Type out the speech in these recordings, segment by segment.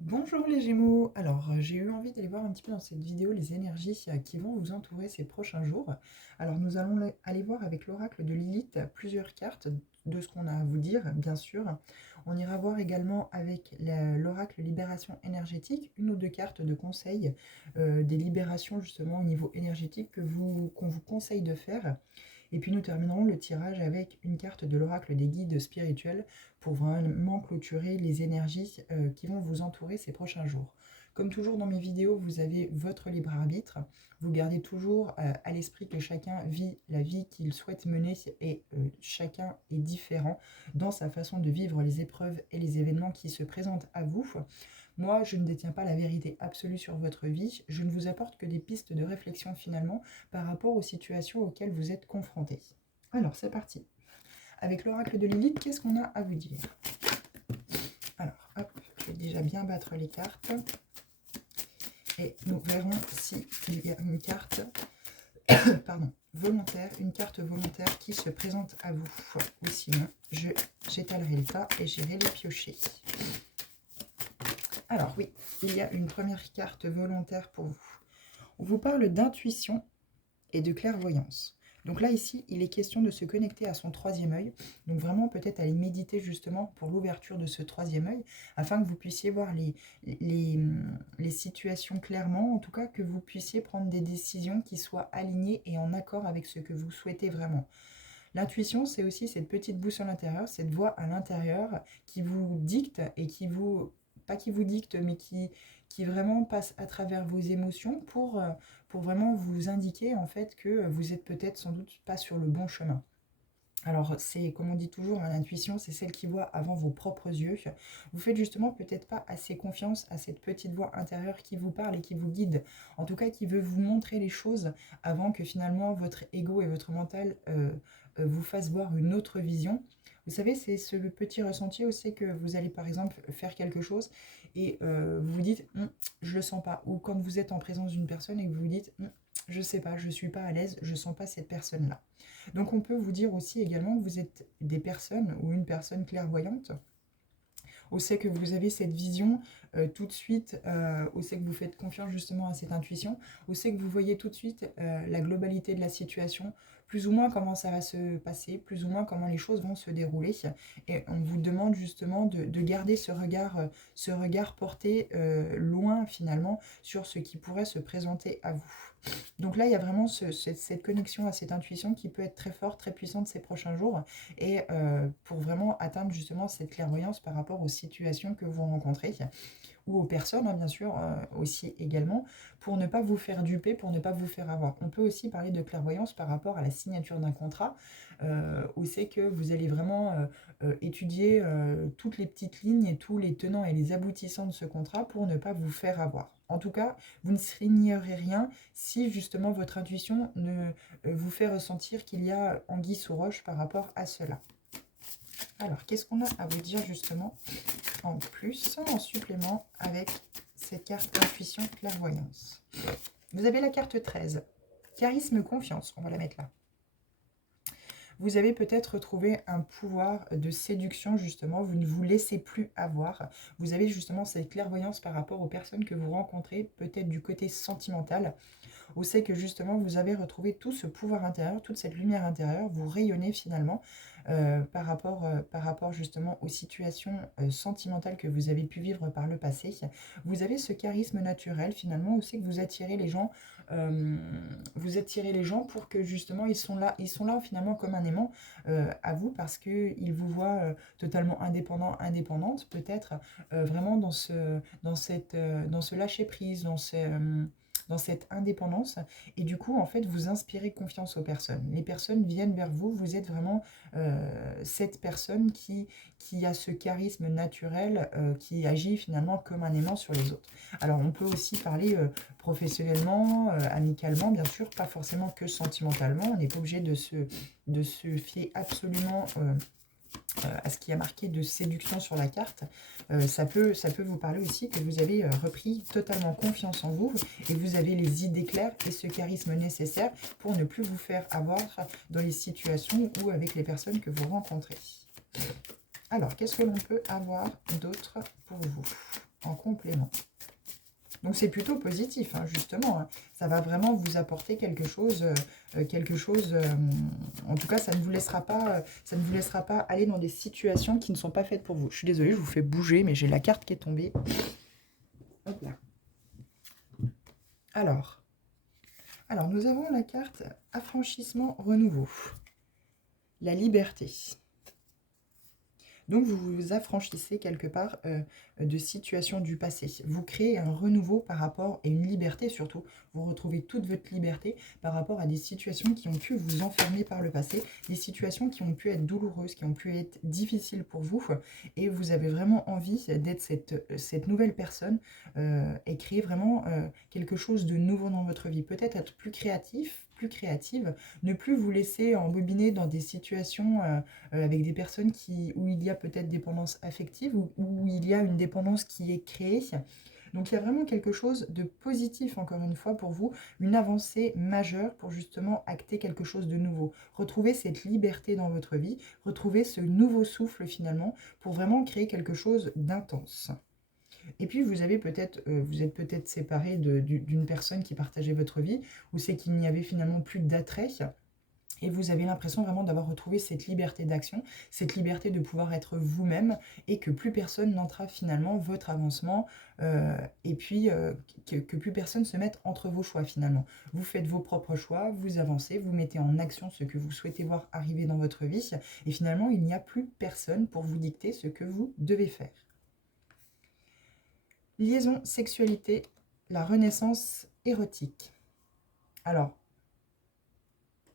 Bonjour les Gémeaux. Alors, j'ai eu envie d'aller voir un petit peu dans cette vidéo les énergies qui vont vous entourer ces prochains jours. Alors, nous allons aller voir avec l'oracle de Lilith plusieurs cartes de ce qu'on a à vous dire, bien sûr. On ira voir également avec l'oracle libération énergétique une ou deux cartes de conseil, des libérations justement au niveau énergétique qu'on vous conseille de faire. Et puis nous terminerons le tirage avec une carte de l'oracle des guides spirituels pour vraiment clôturer les énergies qui vont vous entourer ces prochains jours. Comme toujours dans mes vidéos, vous avez votre libre arbitre. Vous gardez toujours à l'esprit que chacun vit la vie qu'il souhaite mener et chacun est différent dans sa façon de vivre les épreuves et les événements qui se présentent à vous. Moi, je ne détiens pas la vérité absolue sur votre vie, je ne vous apporte que des pistes de réflexion finalement par rapport aux situations auxquelles vous êtes confrontés. Alors, c'est parti. Avec l'oracle de Lilith, qu'est-ce qu'on a à vous dire? Alors, hop, je vais déjà bien battre les cartes. Et nous verrons s'il y a une carte pardon, volontaire, une carte volontaire qui se présente à vous. Ou sinon, j'étalerai le tas et j'irai les piocher. Alors oui, il y a une première carte volontaire pour vous. On vous parle d'intuition et de clairvoyance. Donc là, ici, il est question de se connecter à son troisième œil. Donc vraiment, peut-être aller méditer justement pour l'ouverture de ce troisième œil, afin que vous puissiez voir les situations clairement, en tout cas que vous puissiez prendre des décisions qui soient alignées et en accord avec ce que vous souhaitez vraiment. L'intuition, c'est aussi cette petite boussole intérieure, cette voix à l'intérieur qui vous dicte et qui vous, pas qui vous dicte, mais qui vraiment passe à travers vos émotions pour vraiment vous indiquer en fait que vous êtes peut-être sans doute pas sur le bon chemin. Alors, c'est comme on dit toujours, hein, l'intuition, c'est celle qui voit avant vos propres yeux. Vous faites justement peut-être pas assez confiance à cette petite voix intérieure qui vous parle et qui vous guide, en tout cas qui veut vous montrer les choses avant que finalement votre ego et votre mental vous fassent voir une autre vision. Vous savez, c'est ce petit ressenti aussi que vous allez par exemple faire quelque chose et vous vous dites je le sens pas. Ou quand vous êtes en présence d'une personne et que vous vous dites je sais pas, je suis pas à l'aise, je sens pas cette personne-là. Donc on peut vous dire aussi également que vous êtes des personnes ou une personne clairvoyante. On sait que vous avez cette vision tout de suite, on sait que vous faites confiance justement à cette intuition, on sait que vous voyez tout de suite la globalité de la situation, plus ou moins comment ça va se passer, plus ou moins comment les choses vont se dérouler. Et on vous demande justement de garder ce regard porté loin finalement sur ce qui pourrait se présenter à vous. Donc là, il y a vraiment cette connexion à cette intuition qui peut être très forte, très puissante ces prochains jours, et pour vraiment atteindre justement cette clairvoyance par rapport aux situations que vous rencontrez, ou aux personnes, hein, bien sûr, aussi également, pour ne pas vous faire duper, pour ne pas vous faire avoir. On peut aussi parler de clairvoyance par rapport à la signature d'un contrat, où c'est que vous allez vraiment étudier toutes les petites lignes et tous les tenants et les aboutissants de ce contrat pour ne pas vous faire avoir. En tout cas, vous ne signerez rien si justement votre intuition ne vous fait ressentir qu'il y a anguille sous roche par rapport à cela. Alors, qu'est-ce qu'on a à vous dire justement en plus, en supplément, avec cette carte intuition clairvoyance? Vous avez la carte 13, charisme confiance, on va la mettre là. Vous avez peut-être retrouvé un pouvoir de séduction justement, vous ne vous laissez plus avoir. Vous avez justement cette clairvoyance par rapport aux personnes que vous rencontrez, peut-être du côté sentimental. Où c'est que justement vous avez retrouvé tout ce pouvoir intérieur, toute cette lumière intérieure, vous rayonnez finalement par rapport justement aux situations sentimentales que vous avez pu vivre par le passé. Vous avez ce charisme naturel finalement, où c'est que vous attirez les gens pour que justement ils sont là finalement comme un aimant à vous parce qu'ils vous voient totalement indépendant, indépendante peut-être vraiment dans ce lâcher prise, dans cette indépendance, et du coup en fait vous inspirez confiance aux personnes. Les personnes viennent vers vous, vous êtes vraiment cette personne qui a ce charisme naturel, qui agit finalement comme un aimant sur les autres. Alors on peut aussi parler professionnellement, amicalement bien sûr, pas forcément que sentimentalement, on n'est pas obligé de se fier absolument à ce qui a marqué de séduction sur la carte. Ça peut vous parler aussi que vous avez repris totalement confiance en vous et vous avez les idées claires et ce charisme nécessaire pour ne plus vous faire avoir dans les situations ou avec les personnes que vous rencontrez. Alors, qu'est-ce que l'on peut avoir d'autre pour vous? en complément. Donc c'est plutôt positif, hein, justement. Hein. Ça va vraiment vous apporter quelque chose, en tout cas, ça ne vous laissera pas aller dans des situations qui ne sont pas faites pour vous. Je suis désolée, je vous fais bouger, mais j'ai la carte qui est tombée. Hop là. Alors, nous avons la carte affranchissement, renouveau. La liberté. Donc, vous vous affranchissez quelque part de situations du passé. Vous créez un renouveau par rapport, et une liberté surtout. Vous retrouvez toute votre liberté par rapport à des situations qui ont pu vous enfermer par le passé, des situations qui ont pu être douloureuses, qui ont pu être difficiles pour vous. Et vous avez vraiment envie d'être cette nouvelle personne et créer vraiment quelque chose de nouveau dans votre vie. Peut-être être plus créatif, plus créative, ne plus vous laisser embobiner dans des situations avec des personnes où il y a peut-être dépendance affective, où il y a une dépendance qui est créée. Donc il y a vraiment quelque chose de positif, encore une fois, pour vous, une avancée majeure pour justement acter quelque chose de nouveau. Retrouver cette liberté dans votre vie, retrouver ce nouveau souffle finalement, pour vraiment créer quelque chose d'intense. Et puis vous êtes peut-être séparé d'une personne qui partageait votre vie, ou c'est qu'il n'y avait finalement plus d'attrait. Et vous avez l'impression vraiment d'avoir retrouvé cette liberté d'action, cette liberté de pouvoir être vous-même et que plus personne n'entrave finalement votre avancement et puis que plus personne se mette entre vos choix finalement. Vous faites vos propres choix, vous avancez, vous mettez en action ce que vous souhaitez voir arriver dans votre vie et finalement il n'y a plus personne pour vous dicter ce que vous devez faire. Liaison, sexualité, la renaissance érotique. Alors,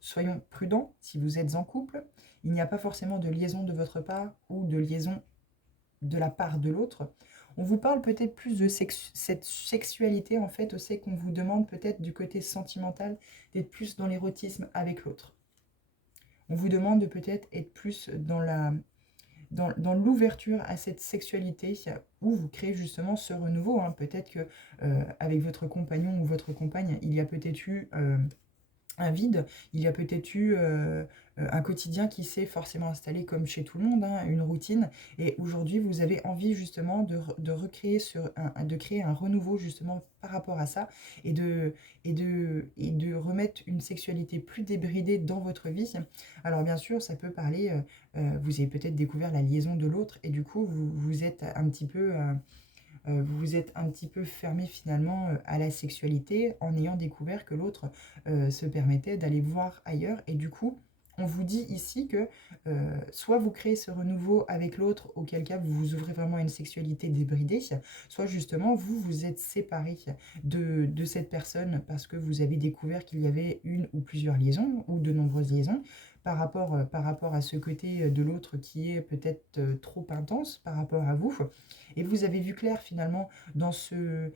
soyons prudents, si vous êtes en couple, il n'y a pas forcément de liaison de votre part ou de liaison de la part de l'autre. On vous parle peut-être plus de cette sexualité, en fait, c'est qu'on vous demande peut-être du côté sentimental d'être plus dans l'érotisme avec l'autre. On vous demande de peut-être être plus dans l'ouverture à cette sexualité où vous créez justement ce renouveau. Hein. Peut-être que avec votre compagnon ou votre compagne, il y a peut-être eu un vide, il y a peut-être eu un quotidien qui s'est forcément installé comme chez tout le monde, hein, une routine, et aujourd'hui vous avez envie justement de recréer de créer un renouveau justement par rapport à ça, et de remettre une sexualité plus débridée dans votre vie. Alors bien sûr, ça peut parler, vous avez peut-être découvert la liaison de l'autre, et du coup vous êtes un petit peu... vous vous êtes un petit peu fermé finalement à la sexualité en ayant découvert que l'autre se permettait d'aller voir ailleurs. Et du coup, on vous dit ici que soit vous créez ce renouveau avec l'autre, auquel cas vous vous ouvrez vraiment à une sexualité débridée, soit justement vous vous êtes séparé de cette personne parce que vous avez découvert qu'il y avait une ou plusieurs liaisons ou de nombreuses liaisons par rapport à ce côté de l'autre qui est peut-être trop intense par rapport à vous. Et vous avez vu clair finalement dans ce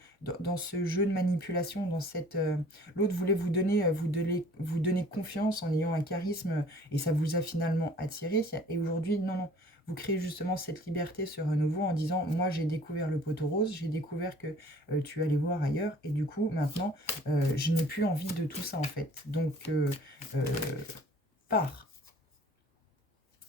jeu de manipulation, dans cette... l'autre voulait vous donner confiance en ayant un charisme et ça vous a finalement attiré. Et aujourd'hui, non, non. Vous créez justement cette liberté, ce renouveau en disant « Moi, j'ai découvert le poteau rose, j'ai découvert que tu allais voir ailleurs et du coup, maintenant, je n'ai plus envie de tout ça en fait. Donc, pars. »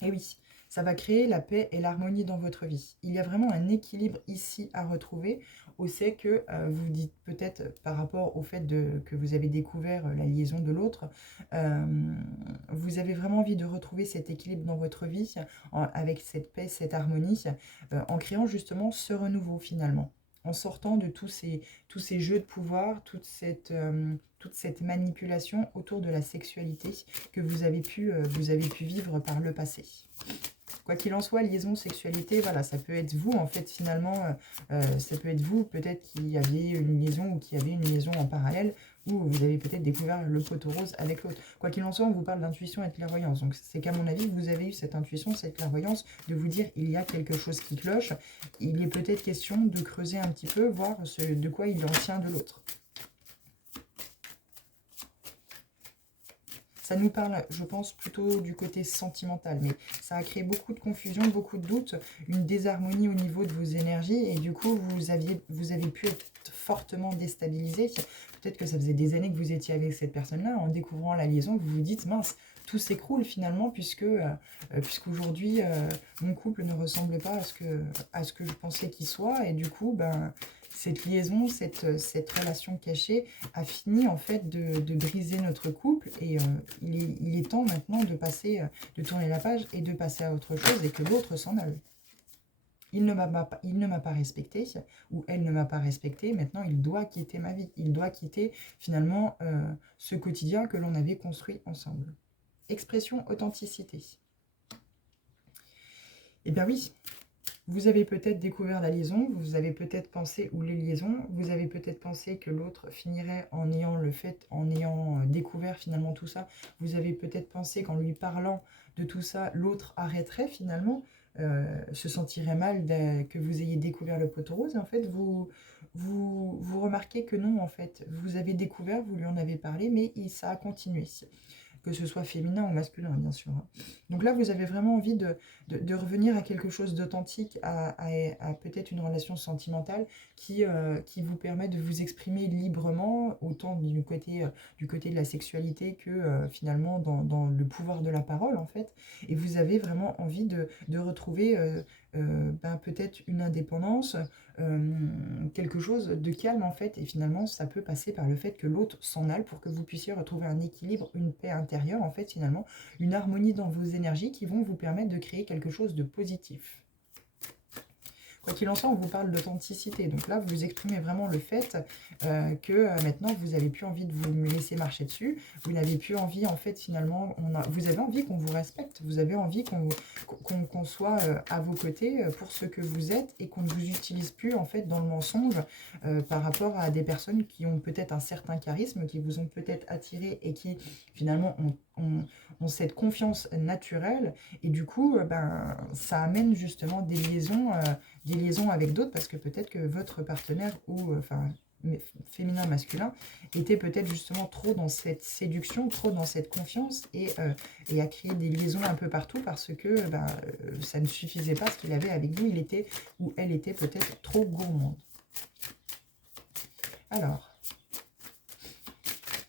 Et oui, ça va créer la paix et l'harmonie dans votre vie. Il y a vraiment un équilibre ici à retrouver. Au c'est que vous dites peut-être par rapport au fait que vous avez découvert la liaison de l'autre, vous avez vraiment envie de retrouver cet équilibre dans votre vie avec cette paix, cette harmonie, en créant justement ce renouveau finalement. En sortant de tous ces jeux de pouvoir, toute cette manipulation autour de la sexualité que vous avez pu vivre par le passé. Quoi qu'il en soit, liaison, sexualité, voilà, ça peut être vous, en fait, finalement, ça peut être vous, peut-être qu'il y avait une liaison ou qu'il y avait une liaison en parallèle, ou vous avez peut-être découvert le poteau rose avec l'autre. Quoi qu'il en soit, on vous parle d'intuition et de clairvoyance. Donc, c'est qu'à mon avis, vous avez eu cette intuition, cette clairvoyance, de vous dire, il y a quelque chose qui cloche. Il est peut-être question de creuser un petit peu, voir de quoi il en tient de l'autre. Ça nous parle, je pense, plutôt du côté sentimental, mais ça a créé beaucoup de confusion, beaucoup de doutes, une désharmonie au niveau de vos énergies, et du coup, vous avez pu être fortement déstabilisé. Peut-être que ça faisait des années que vous étiez avec cette personne-là, en découvrant la liaison, vous vous dites, mince, tout s'écroule finalement, puisqu'aujourd'hui, mon couple ne ressemble pas à ce que je pensais qu'il soit. Et du coup, ben, cette liaison, cette relation cachée a fini en fait de briser notre couple. Et il est temps maintenant de passer, de tourner la page et de passer à autre chose et que l'autre s'en aille. Il ne m'a pas respecté, ou elle ne m'a pas respecté, maintenant il doit quitter ma vie. Il doit quitter finalement ce quotidien que l'on avait construit ensemble. Expression authenticité. Eh bien oui, vous avez peut-être découvert la liaison, vous avez peut-être pensé, ou les liaisons, vous avez peut-être pensé que l'autre finirait en ayant découvert finalement tout ça. Vous avez peut-être pensé qu'en lui parlant de tout ça, l'autre arrêterait finalement, se sentirait mal que vous ayez découvert le poteau rose. Et en fait, vous remarquez que non, en fait. Vous avez découvert, vous lui en avez parlé, mais ça a continué. Que ce soit féminin ou masculin, bien sûr. Donc là, vous avez vraiment envie de revenir à quelque chose d'authentique, à peut-être une relation sentimentale qui vous permet de vous exprimer librement, autant du côté de la sexualité que finalement dans le pouvoir de la parole, en fait. Et vous avez vraiment envie de retrouver ben, peut-être une indépendance, quelque chose de calme en fait, et finalement ça peut passer par le fait que l'autre s'en aille pour que vous puissiez retrouver un équilibre, une paix intérieure en fait, finalement une harmonie dans vos énergies qui vont vous permettre de créer quelque chose de positif. Quoi qu'il en soit, on vous parle d'authenticité. Donc là, vous exprimez vraiment le fait que maintenant, vous n'avez plus envie de vous laisser marcher dessus. Vous n'avez plus envie, en fait, finalement, vous avez envie qu'on vous respecte. Vous avez envie qu'on soit à vos côtés pour ce que vous êtes et qu'on ne vous utilise plus, en fait, dans le mensonge par rapport à des personnes qui ont peut-être un certain charisme, qui vous ont peut-être attiré et qui, finalement, ont cette confiance naturelle. Et du coup, ben, ça amène justement des liaisons avec d'autres, parce que peut-être que votre partenaire ou féminin, masculin, était peut-être justement trop dans cette séduction, trop dans cette confiance et a créé des liaisons un peu partout parce que ça ne suffisait pas ce qu'il avait avec vous, il était ou elle était peut-être trop gourmande. Alors,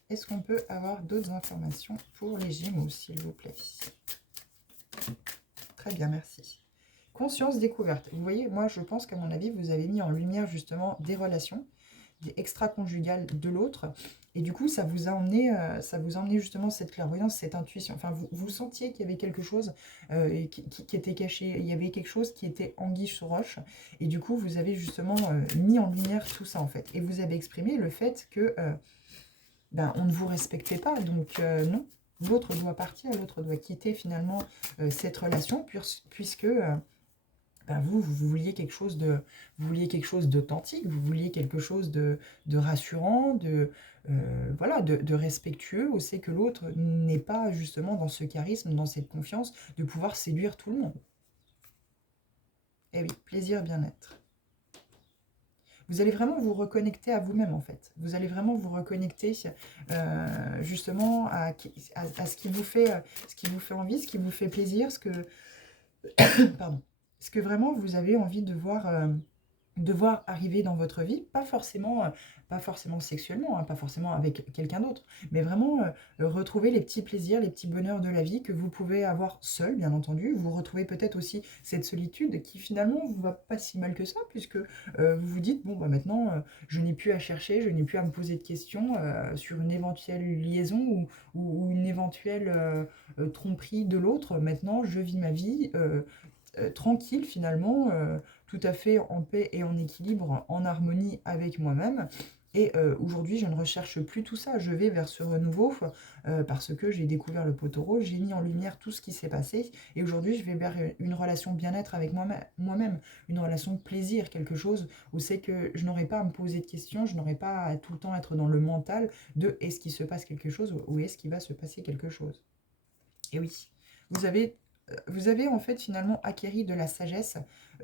est-ce qu'on peut avoir d'autres informations pour les Gémeaux, s'il vous plaît? Très bien, merci. Conscience découverte. Vous voyez, moi, je pense qu'à mon avis, vous avez mis en lumière justement des relations extra-conjugales de l'autre. Et du coup, ça vous a emmené justement cette clairvoyance, cette intuition. Enfin, vous sentiez qu'il y avait quelque chose qui était caché. Il y avait quelque chose qui était anguille sous roche. Et du coup, vous avez justement mis en lumière tout ça, en fait. Et vous avez exprimé le fait que on ne vous respectait pas. Donc, non. L'autre doit partir, l'autre doit quitter finalement cette relation, puisque vous vouliez quelque chose d'authentique, vous vouliez quelque chose de rassurant, voilà, de respectueux. Vous savez que l'autre n'est pas justement dans ce charisme, dans cette confiance de pouvoir séduire tout le monde. Eh oui, plaisir, bien-être. Vous allez vraiment vous reconnecter à vous-même, en fait. Vous allez vraiment vous reconnecter justement à ce qui vous fait envie, ce qui vous fait plaisir, pardon, ce que vraiment vous avez envie de voir arriver dans votre vie, pas forcément sexuellement, hein, pas forcément avec quelqu'un d'autre, mais vraiment retrouver les petits plaisirs, les petits bonheurs de la vie que vous pouvez avoir seul, bien entendu. Vous retrouvez peut-être aussi cette solitude qui finalement vous va pas si mal que ça, puisque vous vous dites, bon, maintenant, je n'ai plus à chercher, je n'ai plus à me poser de questions sur une éventuelle liaison ou une éventuelle tromperie de l'autre. Maintenant, je vis ma vie tranquille finalement, tout à fait en paix et en équilibre, en harmonie avec moi-même. Et aujourd'hui, je ne recherche plus tout ça. Je vais vers ce renouveau parce que j'ai découvert le poteau rose, j'ai mis en lumière tout ce qui s'est passé. Et aujourd'hui, je vais vers une relation bien-être avec moi-même, une relation de plaisir, quelque chose où c'est que je n'aurai pas à me poser de questions, je n'aurai pas à tout le temps être dans le mental de est-ce qu'il se passe quelque chose ou est-ce qu'il va se passer quelque chose. Et oui, vous avez en fait finalement acquéri de la sagesse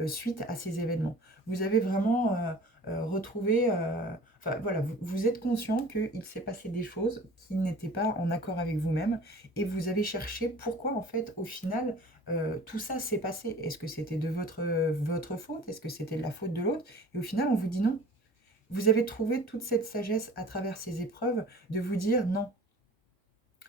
suite à ces événements. Vous avez vraiment retrouvé, enfin voilà, vous êtes conscient qu'il s'est passé des choses qui n'étaient pas en accord avec vous-même et vous avez cherché pourquoi en fait au final tout ça s'est passé. Est-ce que c'était de votre faute? Est-ce que c'était de la faute de l'autre? Et au final on vous dit non. Vous avez trouvé toute cette sagesse à travers ces épreuves de vous dire non.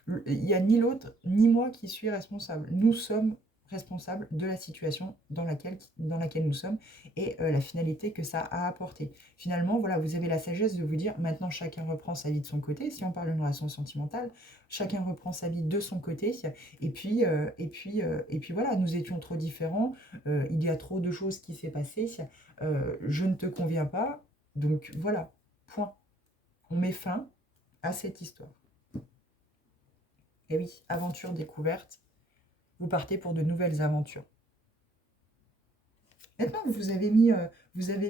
Il n'y a ni l'autre, ni moi qui suis responsable. Nous sommes responsables de la situation dans laquelle nous sommes et la finalité que ça a apporté. Finalement, voilà, vous avez la sagesse de vous dire, maintenant chacun reprend sa vie de son côté. Si on parle d'une relation sentimentale, chacun reprend sa vie de son côté. Et puis voilà, nous étions trop différents. Il y a trop de choses qui s'est passé. Je ne te conviens pas. Donc voilà, point. On met fin à cette histoire. Et oui, aventure découverte. Vous partez pour de nouvelles aventures. Maintenant que vous avez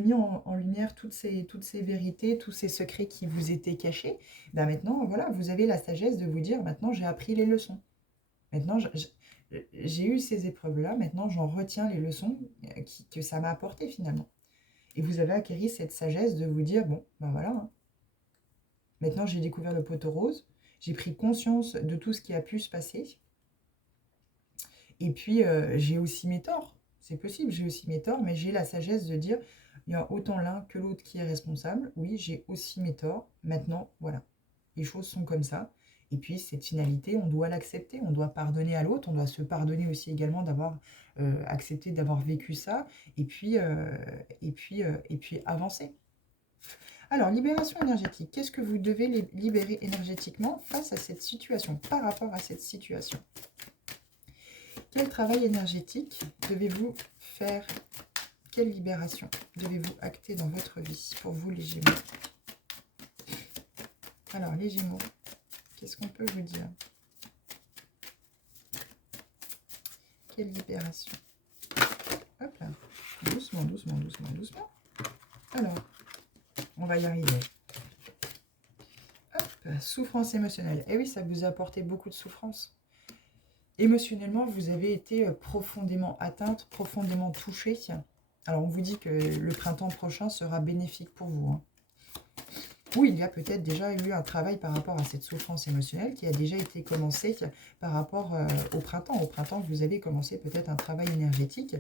mis en lumière toutes ces vérités, tous ces secrets qui vous étaient cachés, ben maintenant, voilà, vous avez la sagesse de vous dire, maintenant j'ai appris les leçons. Maintenant, j'ai eu ces épreuves-là, maintenant j'en retiens les leçons que ça m'a apporté finalement. Et vous avez acquis cette sagesse de vous dire, bon, ben voilà, hein. Maintenant j'ai découvert le poteau rose, j'ai pris conscience de tout ce qui a pu se passer. Et puis, j'ai aussi mes torts. C'est possible, j'ai aussi mes torts, mais j'ai la sagesse de dire, il y a autant l'un que l'autre qui est responsable. Oui, j'ai aussi mes torts. Maintenant, voilà, les choses sont comme ça. Et puis, cette finalité, on doit l'accepter. On doit pardonner à l'autre. On doit se pardonner aussi également d'avoir accepté d'avoir vécu ça. Et puis avancer. Alors, libération énergétique. Qu'est-ce que vous devez libérer énergétiquement face à cette situation, par rapport à cette situation? Quel travail énergétique devez-vous faire? Quelle libération devez-vous acter dans votre vie pour vous, les Gémeaux? Alors, les Gémeaux, qu'est-ce qu'on peut vous dire? Quelle libération? Hop là. Doucement, doucement, doucement, doucement. Alors, on va y arriver. Hop, souffrance émotionnelle. Eh oui, ça vous a apporté beaucoup de souffrance. Émotionnellement, vous avez été profondément atteinte, profondément touchée. Alors, on vous dit que le printemps prochain sera bénéfique pour vous, hein. Ou il y a peut-être déjà eu un travail par rapport à cette souffrance émotionnelle qui a déjà été commencé par rapport au printemps. Au printemps, vous avez commencé peut-être un travail énergétique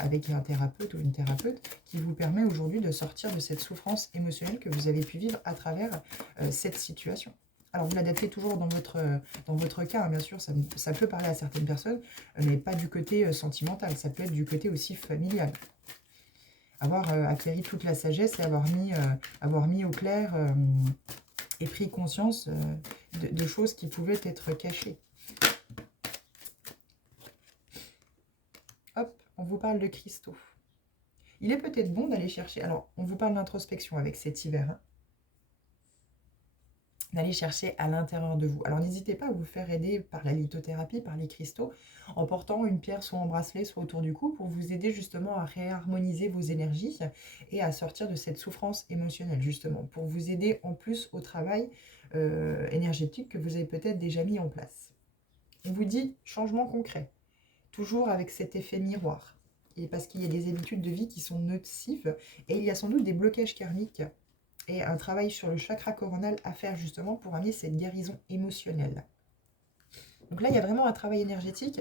avec un thérapeute ou une thérapeute qui vous permet aujourd'hui de sortir de cette souffrance émotionnelle que vous avez pu vivre à travers cette situation. Alors, vous l'adaptez toujours dans votre cas, hein, bien sûr, ça peut parler à certaines personnes, mais pas du côté sentimental, ça peut être du côté aussi familial. Avoir acquéri toute la sagesse et avoir mis au clair et pris conscience de choses qui pouvaient être cachées. Hop, on vous parle de cristaux. Il est peut-être bon d'aller chercher, alors on vous parle d'introspection avec cet hiver, hein, d'aller chercher à l'intérieur de vous. Alors n'hésitez pas à vous faire aider par la lithothérapie, par les cristaux, en portant une pierre soit en bracelet, soit autour du cou, pour vous aider justement à réharmoniser vos énergies et à sortir de cette souffrance émotionnelle, justement, pour vous aider en plus au travail énergétique que vous avez peut-être déjà mis en place. On vous dit changement concret, toujours avec cet effet miroir, et parce qu'il y a des habitudes de vie qui sont nocives, et il y a sans doute des blocages karmiques et un travail sur le chakra coronal à faire justement pour amener cette guérison émotionnelle. Donc là, il y a vraiment un travail énergétique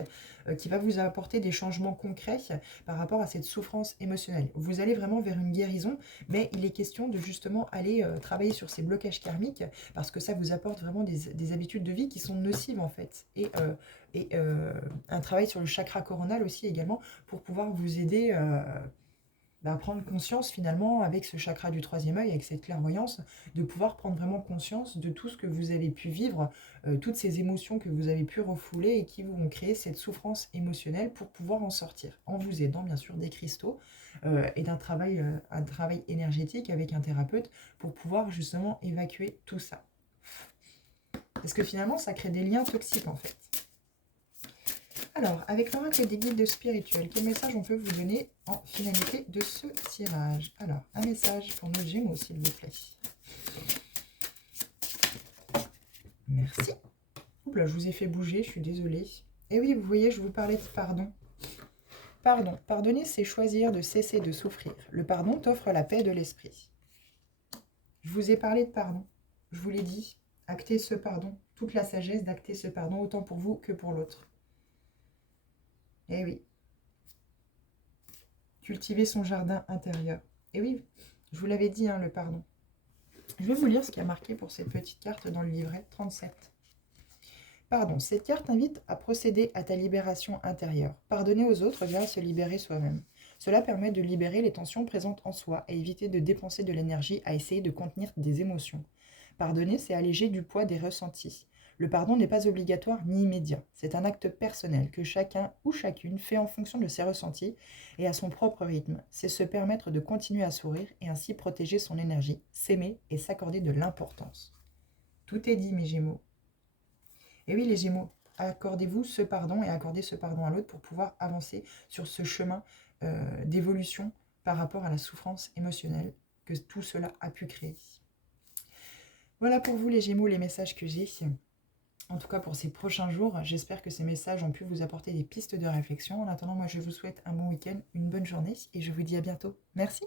qui va vous apporter des changements concrets par rapport à cette souffrance émotionnelle. Vous allez vraiment vers une guérison, mais il est question de justement aller travailler sur ces blocages karmiques parce que ça vous apporte vraiment des habitudes de vie qui sont nocives en fait. Et un travail sur le chakra coronal aussi également pour pouvoir vous aider prendre conscience finalement avec ce chakra du troisième œil, avec cette clairvoyance, de pouvoir prendre vraiment conscience de tout ce que vous avez pu vivre, toutes ces émotions que vous avez pu refouler et qui vous ont créé cette souffrance émotionnelle pour pouvoir en sortir, en vous aidant bien sûr des cristaux et un travail énergétique avec un thérapeute pour pouvoir justement évacuer tout ça. Parce que finalement ça crée des liens toxiques en fait. Alors, avec l'oracle des guides spirituels, quel message on peut vous donner en finalité de ce tirage? Alors, un message pour nos Gémeaux, s'il vous plaît. Merci. Oups là, je vous ai fait bouger, je suis désolée. Et oui, vous voyez, je vous parlais de pardon. Pardon. Pardonner, c'est choisir de cesser de souffrir. Le pardon t'offre la paix de l'esprit. Je vous ai parlé de pardon. Je vous l'ai dit. Actez ce pardon. Toute la sagesse d'acter ce pardon, autant pour vous que pour l'autre. Eh oui. Cultiver son jardin intérieur. Et oui, je vous l'avais dit, hein, le pardon. Je vais vous lire ce qui a marqué pour cette petite carte dans le livret 37. Pardon, cette carte invite à procéder à ta libération intérieure. Pardonner aux autres vient se libérer soi-même. Cela permet de libérer les tensions présentes en soi et éviter de dépenser de l'énergie à essayer de contenir des émotions. Pardonner, c'est alléger du poids des ressentis. Le pardon n'est pas obligatoire ni immédiat. C'est un acte personnel que chacun ou chacune fait en fonction de ses ressentis et à son propre rythme. C'est se permettre de continuer à sourire et ainsi protéger son énergie, s'aimer et s'accorder de l'importance. Tout est dit, mes Gémeaux. Et oui, les Gémeaux, accordez-vous ce pardon et accordez ce pardon à l'autre pour pouvoir avancer sur ce chemin d'évolution par rapport à la souffrance émotionnelle que tout cela a pu créer. Voilà pour vous, les Gémeaux, les messages que j'ai. En tout cas, pour ces prochains jours, j'espère que ces messages ont pu vous apporter des pistes de réflexion. En attendant, moi, je vous souhaite un bon week-end, une bonne journée et je vous dis à bientôt. Merci.